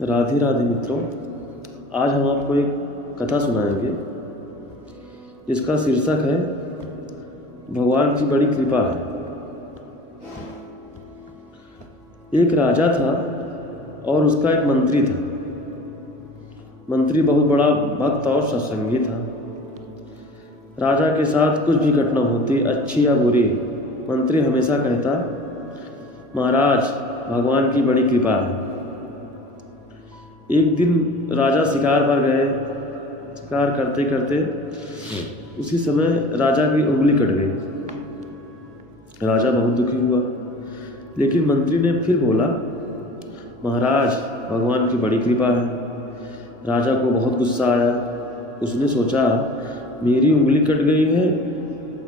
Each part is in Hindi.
राधे राधे मित्रों, आज हम आपको एक कथा सुनाएंगे जिसका शीर्षक है भगवान की बड़ी कृपा है। एक राजा था और उसका एक मंत्री था। मंत्री बहुत बड़ा भक्त और सत्संगी था। राजा के साथ कुछ भी घटना होती, अच्छी या बुरी, मंत्री हमेशा कहता, महाराज भगवान की बड़ी कृपा है। एक दिन राजा शिकार पर गए। शिकार करते करते उसी समय राजा की उंगली कट गई। राजा बहुत दुखी हुआ, लेकिन मंत्री ने फिर बोला, महाराज भगवान की बड़ी कृपा है। राजा को बहुत गुस्सा आया। उसने सोचा, मेरी उंगली कट गई है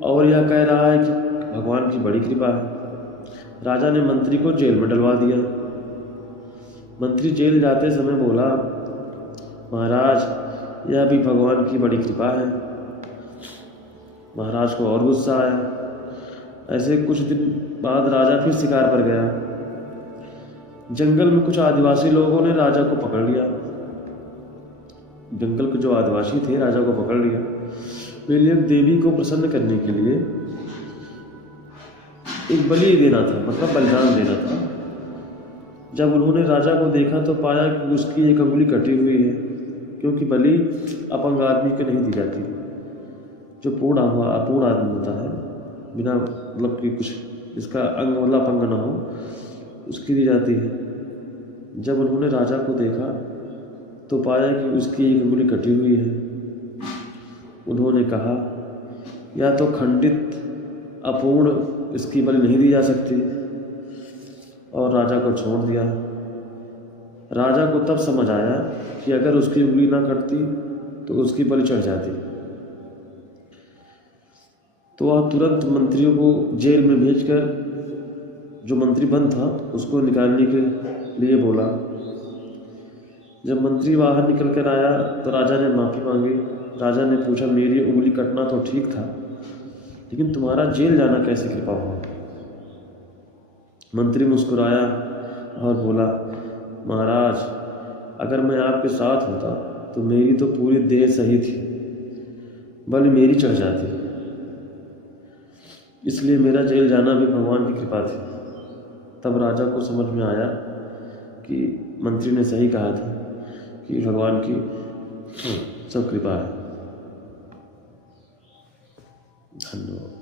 और यह कह रहा है कि भगवान की बड़ी कृपा है। राजा ने मंत्री को जेल में डलवा दिया। मंत्री जेल जाते समय बोला, महाराज यह भी भगवान की बड़ी कृपा है। महाराज को और गुस्सा आया। ऐसे कुछ दिन बाद राजा फिर शिकार पर गया। जंगल में कुछ आदिवासी लोगों ने राजा को पकड़ लिया। जंगल के जो आदिवासी थे राजा को पकड़ लिया। वे लोग देवी को प्रसन्न करने के लिए एक बलि देना था, मतलब बलिदान देना था। जब उन्होंने राजा को देखा तो पाया कि उसकी एक अंगुली कटी हुई है, क्योंकि बलि अपंग आदमी को नहीं दी जाती। जो अपूर्ण आदमी होता है, बिना मतलब कि कुछ जिसका अंग मतलब अपंग ना हो, उसकी दी जाती है। जब उन्होंने राजा को देखा तो पाया कि उसकी एक अंगुली कटी हुई है। उन्होंने कहा, या तो खंडित अपूर्ण इसकी बलि नहीं दी जा सकती, और राजा को छोड़ दिया। राजा को तब समझ आया कि अगर उसकी उंगली ना कटती तो उसकी बलि चढ़ जाती। तो वह तुरंत मंत्रियों को जेल में भेजकर जो मंत्री बंद था उसको निकालने के लिए बोला। जब मंत्री बाहर निकल कर आया तो राजा ने माफ़ी मांगी। राजा ने पूछा, मेरी उंगली कटना तो ठीक था, लेकिन तुम्हारा जेल जाना कैसे कृपा हुआ? मंत्री मुस्कुराया और बोला, महाराज अगर मैं आपके साथ होता तो मेरी तो पूरी देह सही थी, बलि मेरी चढ़ जाती, इसलिए मेरा जेल जाना भी भगवान की कृपा थी। तब राजा को समझ में आया कि मंत्री ने सही कहा था कि भगवान की सब कृपा है। धन्यवाद।